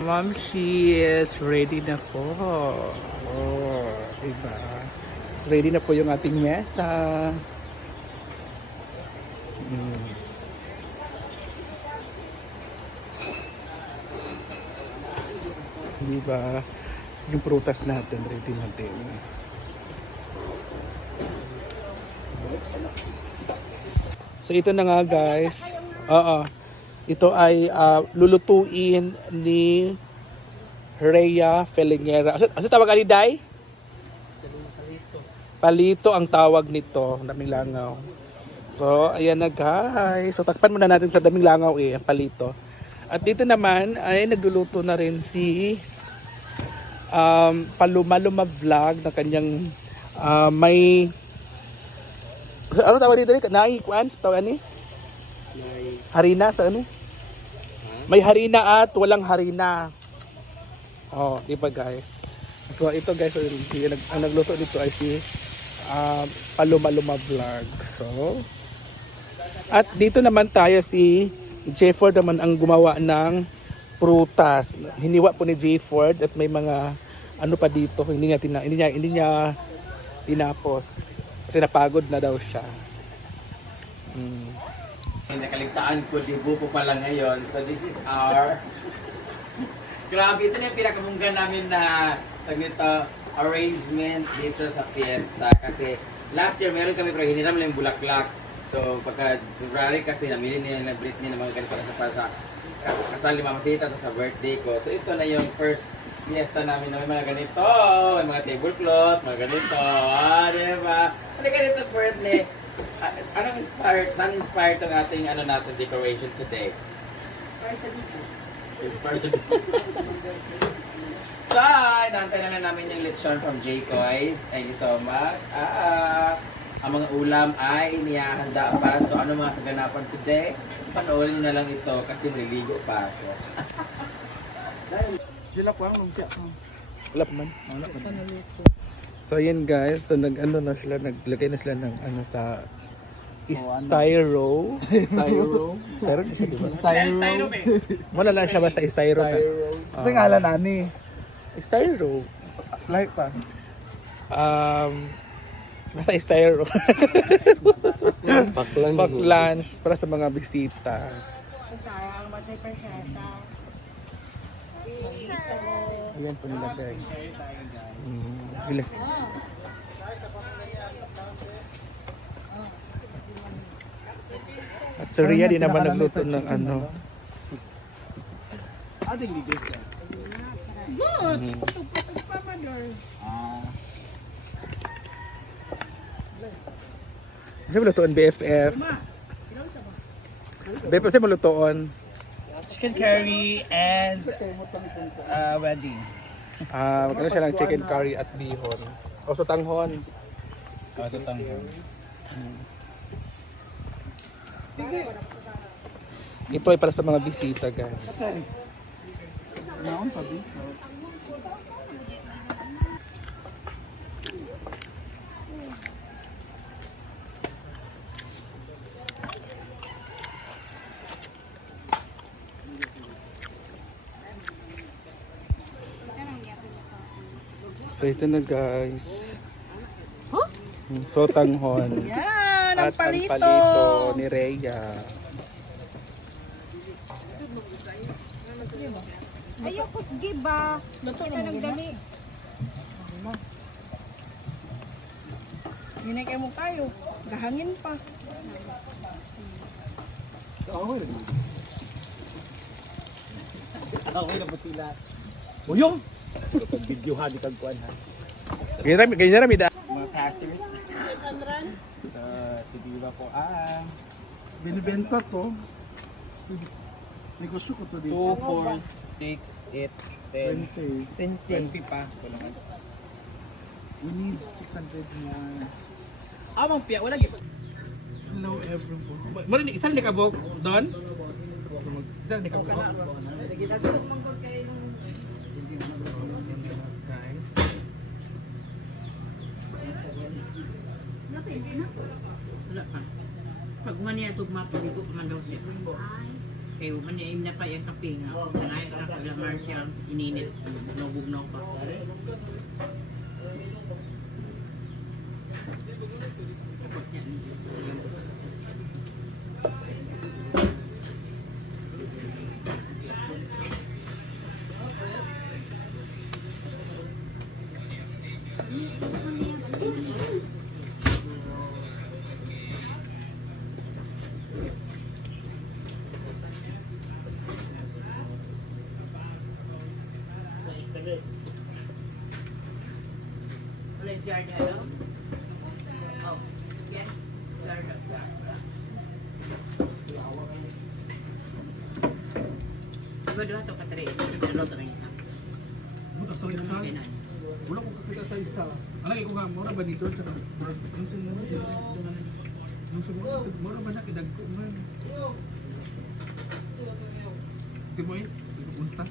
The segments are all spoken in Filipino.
Ma'am, she is ready na po. Oh, diba? Ready na po yung ating mesa. Mm. Diba? Yung prutas natin, ready na din. So ito na nga guys. Oo. Ito ay lulutuin ni Rhea Felingera. Ano tawag ani Day? Palito ang tawag nito, daming langaw. So, ayan na guys. So, takpan muna natin sa daming langaw ang palito. At dito naman ay nagluluto na rin si Palumaluma Vlog na kanyang may ano tawag dito? Naikuan? Tawag ani? Harina sa ano? May harina at walang harina. Oh, di ba guys? So ito guys, ang nagluto dito ay si Palumaluma Vlog. So at dito naman tayo si Jayford naman ang gumawa ng prutas. Hiniwa po ni Jayford at may mga ano pa dito, hindi niya tinapos. Kasi napagod na daw siya. Nakaligtaan ko, dibu po pala ngayon. So this is our grabe, ito na yung pinakamunggan namin na arrangement dito sa fiesta. Kasi last year meron kami pero hiniram lang yung bulaklak. So pagka February kasi namili niya ng Britney ng mga ganito para sa kasal ni Mama Sita sa birthday ko. So ito na yung first fiesta namin na may mga ganito, may mga tablecloth, mga ganito. Diba? Ano ganito birthday? Anong inspired? Saan inspired tong ating natin decoration today? Inspired sa dito. Inspired sa dito. So, inaantay na namin yung lechon from Jaycoys. Thank you so much. Ang mga ulam ay inihahanda pa. So, ano mga kaganapan today? Panoorin nyo na lang ito kasi nililigo pa ako. Sila po ang lumpia. Wala pa man. So yun guys, so naglagay na sila ng sa styro. Styro na siya, diba? Styro. Muna lang siya basta styro na. Kasi ngalan nani. Styro. Like pa. Basta styro. Pack lunch para sa mga bisita. Sayang, matay pa siya. Ayan po nila guys. Ilan? At si Rhea din naman nagluto ng ano. Ating ligos lang. Good! Papador. Kasi malutoon BFF. BFF kasi malutoon. Chicken curry and wedding. Magkano siya ng chicken curry at bihon. O so tanghon. Kaso tanghon. Ito ay para sa mga bisita guys. Naon pa bi? So ito na guys. So tanghon. Yan, ang At ang palito. palito ni Rhea. Ayoko, giba. Luto na ng dami. Hinay mo tayo. Gahangin pa. Ako na sila. Uyong. Pag video ha di kagkuan ha. Ganyan rami da. Mga passers. So, si Diva po Binibenta to. Negosyo ko to 2, dito. 4, 6, 8, 10. 20. 20 pa. Kulangan. We need 600 more. Amang piya, wala gito. Hello everyone. Mo ni isang nikabok doon. Isang nikabok. Guys. Wala pa. Pag maniya tugma pa dito pa man daw siya. Kaya maniim na pa yung kape nga. Ngayon na kala Marshall, ininit. Nubog-nub pa. Tapos yan. Wala jar na ano? Oh, yan. Jar na. Diba doon ito katari? Daloto na isa. Buta sa isa. Wala ko kakita sa isa. Alay ko nga, mura ba dito? Yung sinunod. Yung sumunod, mura ba na kidag ko man? Ito mo eh, unsa?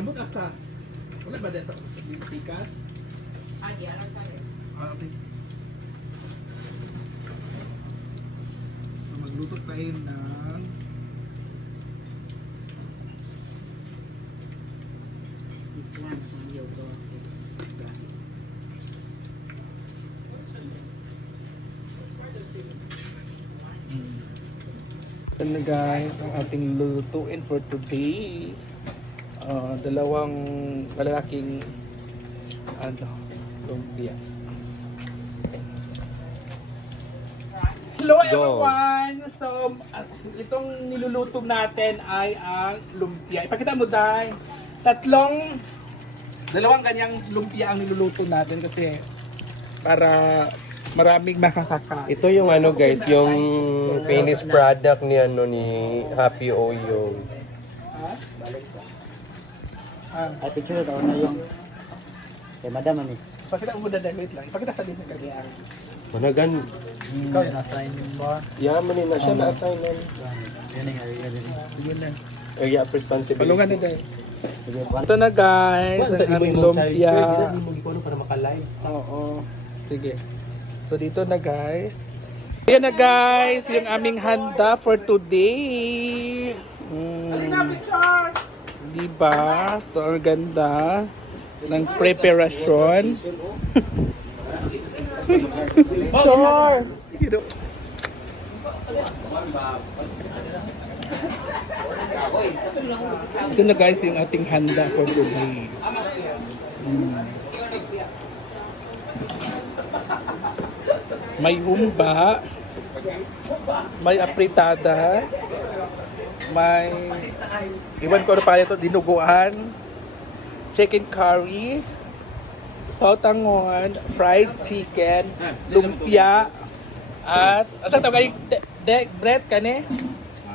Ambot asa? Wala ba dyan sa pikas? Ah, di aras sa'yo. Okay. So magluto tayo ng This one, some yogurt. ito na guys ang ating lulutuin for today. Dalawang malalaking lumpia. Hello everyone! So, itong niluluto natin ay ang lumpia. Ipakita mo dahil dalawang ganyang lumpia ang niluluto natin kasi para maraming makakakain. Ito yung ano guys, yung finished product ni ano ni Happy Oyo. Ay, picture daw na yung kay madam ani. Ipakita mo dahil wait lang. Ipakita sa dito kanya. Managan, Ikaw na-assign ba? yaman ni na siya na-assign ng Yan ang area din. Sige na. area of responsibility. Palungan na dahil. Ito na guys, ang aming lumpia. Hindi mo gikono para maka-live. Oo. Sige. So dito na guys. Ayan na guys, yung aming handa for today. Diba? So ang ganda ng preparasyon. Sure! Ito na guys yung ating handa for today. May humba, may apritada, may iwan ko ano pa ito, dinuguan, chicken curry, sautangon, fried chicken, lumpia, at asa tawag bread kani?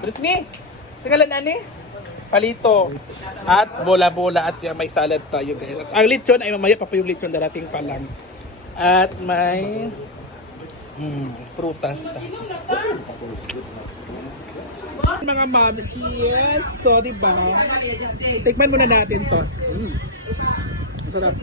Britney, sagalan ani? Palito at bola-bola at may salad tayo guys. At ang lechon ay mamaya pa yung lechon darating pa lang. At may prutas ta. Mga moms, yes. So, diba? Tikman muna natin to. Sarap.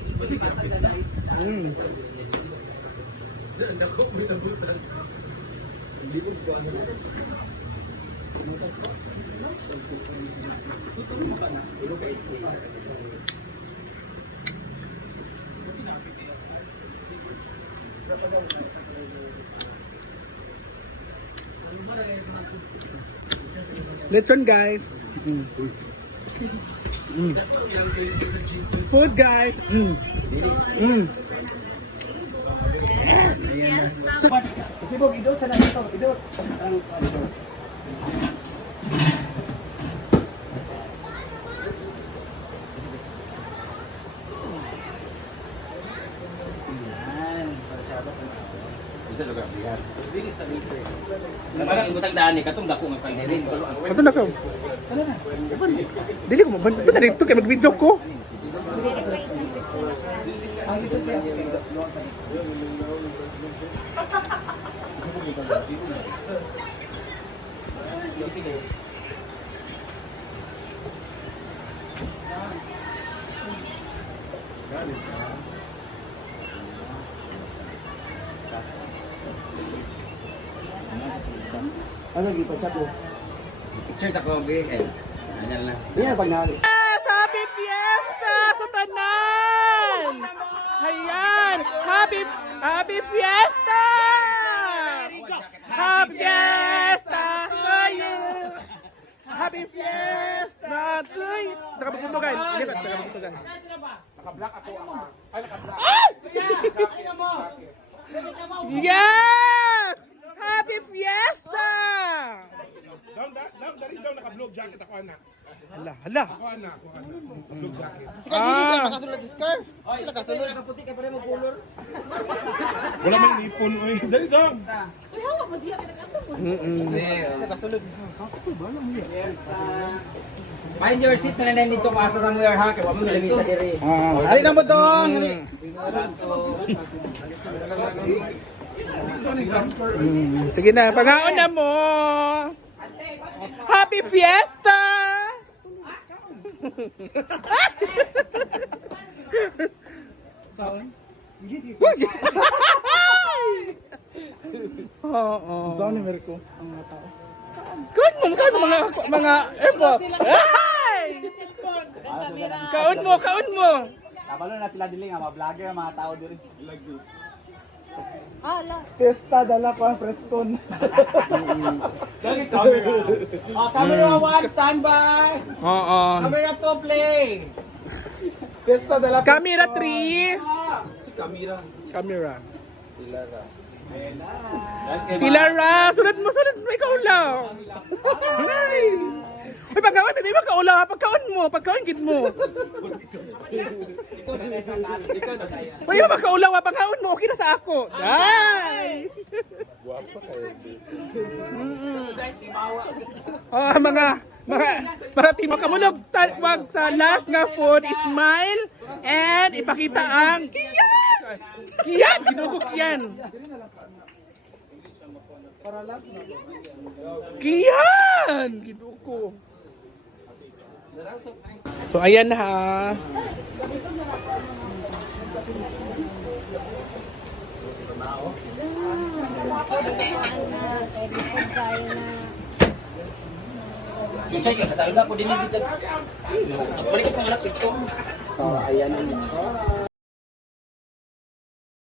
Lechon guys. Food guys. Kasi bog idot sa dito, idot. Ang Bisa lugar lihat. Dili sa meter. Nang ibutang daan ni katong dako nga kalderin. Ato na ko. Dili ko mo ban dito kay mag-video ko. Picture sa Kobe. Ayan lang. Yes! Happy Fiesta sa tanan! Ayan! Happy Fiesta! Happy Fiesta to you! Happy Fiesta to you! Nakapagpuntugan. Hindi ba? Nakapagpuntugan. Yes! Happy Fiesta! Dali daw naka-blue jacket ako anak. Hala, hala. Ako anak. Blue jacket. Wala man ipon oy. Dali daw. Find your seat na lang dito para sa mo your ha. Kaya wag mo nalamig sa diri. Ali na mo dong! Sige na, pangaon na mo! Happy Fiesta! Oo. Saan ni Merko? Ang mga tao. Kaon mo mga epo. Ay! Kaon mo. Kabalo na sila dili nga mga vlogger ang mga tao diri. Hala. Fiesta dala ko ang Preston. Dali camera. Camera 1 standby. Oo. Camera 2 play. Fiesta dala Camera 3. Si Camera. Camera. Si Lara. Sunod mo. Ikaw lang. Ay! Uy, pagkaon, may magkaulaw ha. Pagkaon gid mo. Uy, magkaulaw ha. Pagkaon mo, okay na sa ako. Ay! Guwapa kayo. Oh, mga timo kamulog wag sa last nga food, smile and ipakita ang kiyan, ginugok yan. Kiyan, ginuko. So ayan ha. Kinsay kay kasalda ko din dito. Balik ko pang lapit ko. So ayan ang